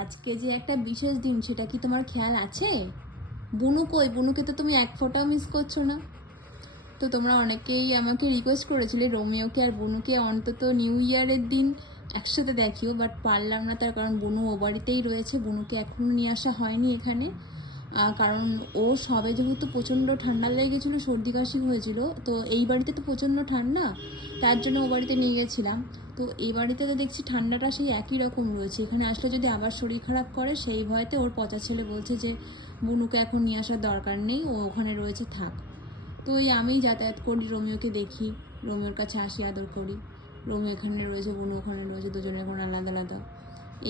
আজকে যে একটা বিশেষ দিন, সেটা কি তোমার খেয়াল আছে? বুনু কই? বুনুকে তো তুমি এক ফোটাও মিস করছ না। তো তোমরা অনেকেই আমাকে রিকোয়েস্ট করেছিলে রোমিওকে আর বুনুকে, অন্তত নিউ ইয়ারের দিন একসাথে দেখিও বাট পারলাম না তার কারণ বুনু ও বাড়িতেই রয়েছে, বুনুকে এখনও নিয়ে আসা হয়নি এখানে। কারণ ও সবে যেহেতু প্রচণ্ড ঠান্ডা লেগে গেছিল, সর্দি কাশি হয়েছিল, তো এই বাড়িতে তো প্রচণ্ড ঠান্ডা, তার জন্য ও বাড়িতে নিয়ে গেছিলাম। তো এই বাড়িতে তো দেখছি ঠান্ডাটা সেই একই রকম রয়েছে। এখানে আসলে যদি আবার শরীর খারাপ করে, সেই ভয়তে ওর পচা ছেলে বলছে যে, বুনুকে এখন নিয়ে আসার দরকার নেই, ও ওখানে রয়েছে, থাক। তো ওই আমিই যাতায়াত করি, রোমিওকে দেখি, রোমিওর কাছে আসি, আদর করি। রোমিও এখানে রয়েছে, বুনু ওখানে রয়েছে দুজনের এখন আলাদা আলাদা।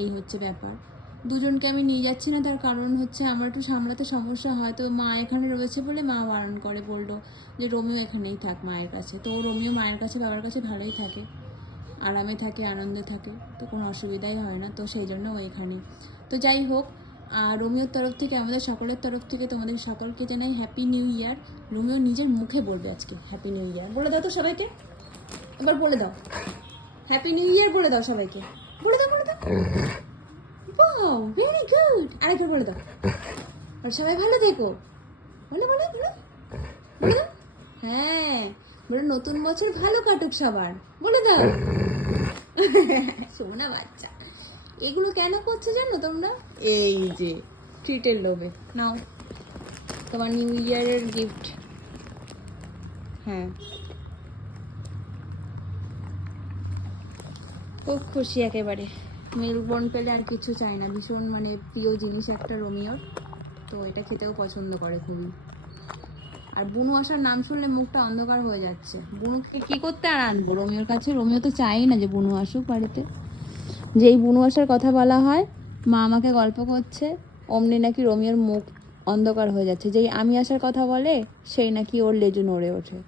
এই হচ্ছে ব্যাপার। দুজনকে আমি নিয়ে যাচ্ছি না, তার কারণ হচ্ছে আমার একটু সামলাতে সমস্যা হয়। তো মা এখানে রয়েছে বলে মা বারণ করে, বলল যে রোমিও এখানেই থাক মায়ের কাছে। তো রোমিও মায়ের কাছে, বাবার কাছে ভালোই থাকে, আরামে থাকে, আনন্দে থাকে, তো কোনো অসুবিধাই হয় না, তো সেই জন্য ও এখানেই। তো যাই হোক আর রোমিওর তরফ থেকে, আমাদের সকলের তরফ থেকে তোমাদের সকলকে জানাই হ্যাপি নিউ ইয়ার রোমিও নিজের মুখে বলবে আজকে হ্যাপি নিউ ইয়ার বলে দাও তো সবাইকে। এবার বলে দাও। হ্যাপি নিউ ইয়ার বলে দাও সবাইকে। বলে দাও বলে দাও। বাও ভেরি গুড আরেকবার বলে দাও। আর সবাই ভালো থেকো। বলে বলে বলে। হ্যাঁ বলে নতুন বছর ভালো কাটুক সবার। বলে দাও। সোনা বাচ্চা। এগুলো কেন করছ জানো তোমরা? এই যে ট্রিটের লোভে। নাও। তোমার নিউ ইয়ারের গিফট হ্যাঁ। খুব খুশি একেবারে। মেলবোর্ন পেলে আর কিছু চাই না। ভীষণ মানে প্রিয় জিনিস একটা রোমিওর। তো এটা খেতেও পছন্দ করে খুবই। আর বুনু আসার নাম শুনলে মুখটা অন্ধকার হয়ে যাচ্ছে। বুনুকে কি করতে আর আনব? রোমিওর কাছে? রোমিও তো চাই না যে বুনু আসুক বাড়িতে। যেই বুনু আসার কথা বলা হয়, মা আমাকে গল্প করছে, অমনি নাকি রোমিওর মুখ অন্ধকার হয়ে যাচ্ছে। যেই আমি আসার কথা বলে, সেই নাকি ওর লেজু নড়ে ওঠে।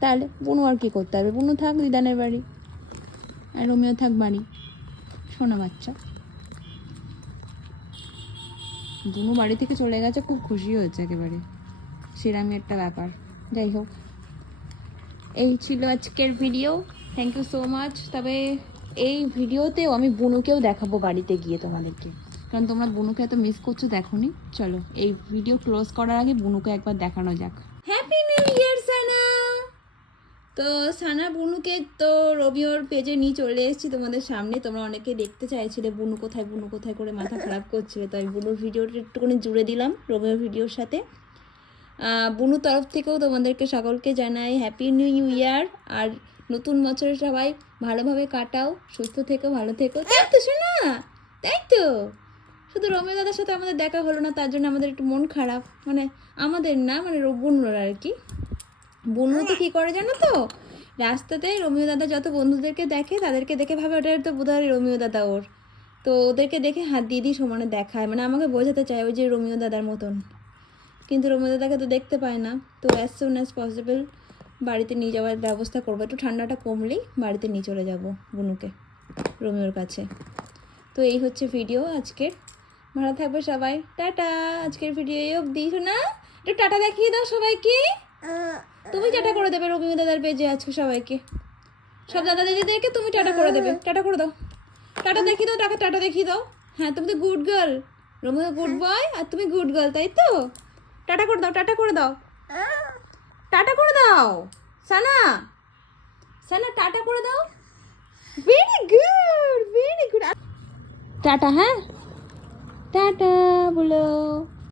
তাহলে বুনু আর কী করতে হবে বুনু থাক দিদানের বাড়ি। আর রোমিও থাক বাড়ি। শোনা বাচ্চা। বুনু বাড়ি থেকে চলে গেছে, খুব খুশি হয়েছে একেবারে। সেরামি একটা ব্যাপার। যাই হোক, এই ছিল আজকের video thank you so much তবে এই ভিডিওতেও আমি বুনুকেও দেখাবো বাড়িতে গিয়ে তোমাদেরকে। কারণ তোমরা বুনুকে এত মিস করছ, দেখোনি। চলো, এই ভিডিও ক্লোজ করার আগে বুনুকে একবার দেখানো যাক। হ্যাপি নিউ ইয়ার সানা তো সানা, বুনুকে তো রবিওর পেজে নিয়ে চলে এসেছি তোমাদের সামনে। তোমরা অনেকে দেখতে চাইছিলে, বুনু কোথায় বুনু কোথায় করে মাথা খারাপ করছিলে। তো আমি বুনুর ভিডিওটা একটুখানি জুড়ে দিলাম রবিওর ভিডিওর সাথে। বুনুর তরফ থেকেও তোমাদেরকে সকলকে জানাই হ্যাপি নিউ ইয়ার আর নতুন বছরে সবাই ভালোভাবে কাটাও, সুস্থ থেকো, ভালো থেকো। তাই তো শোনা তাই তো? শুধু রমেশ দাদার সাথে আমাদের দেখা হলো না, তার জন্য আমাদের একটু মন খারাপ। মানে আমাদের না মানে বুনুর আর কি। বুনু তো কী করে জানো তো? রাস্তাতে রোমিও দাদা যত বন্ধুদেরকে দেখে, তাদেরকে দেখে ভাবে ওটা তো বোধহয় রোমিও দাদা ওর। তো ওদেরকে দেখে হাত দিয়ে দিয়ে সমানে দেখায়। মানে আমাকে বোঝাতে চায় ওই যে রোমিও দাদার মতন। কিন্তু রোমিও দাদাকে তো দেখতে পায় না। তো অ্যাজ সুন অ্যাজ পসিবল বাড়িতে নিয়ে যাওয়ার ব্যবস্থা করব। একটু ঠান্ডাটা কমলেই বাড়িতে নিয়ে চলে যাব বুনুকে, রোমিওর কাছে। তো এই হচ্ছে ভিডিও আজকের। ভালো থাকবে সবাই। টাটা! আজকের ভিডিও এই অবধি। শোনা একটু টাটা দেখিয়ে দাও সবাইকে। তুমি টাটা করে দেবে রবীন্দ্র দাদার পেজে আজকে সবাইকে। সব দাদা দিদিদেরকে তুমি টাটা করে দেবে। টাটা করে দাও। টাটা দেখিয়ে দাও, টাকা টাটা দেখিয়ে দাও। হ্যাঁ তুমি তো good girl Rabindra good boy আর তুমি গুড গার্ল তাই তো? টাটা করে দাও, টাটা করে দাও। টাটা করে দাও। সানা। সানা, টাটা করে দাও। Very good very good tata হ্যাঁ? টাটা, বলো।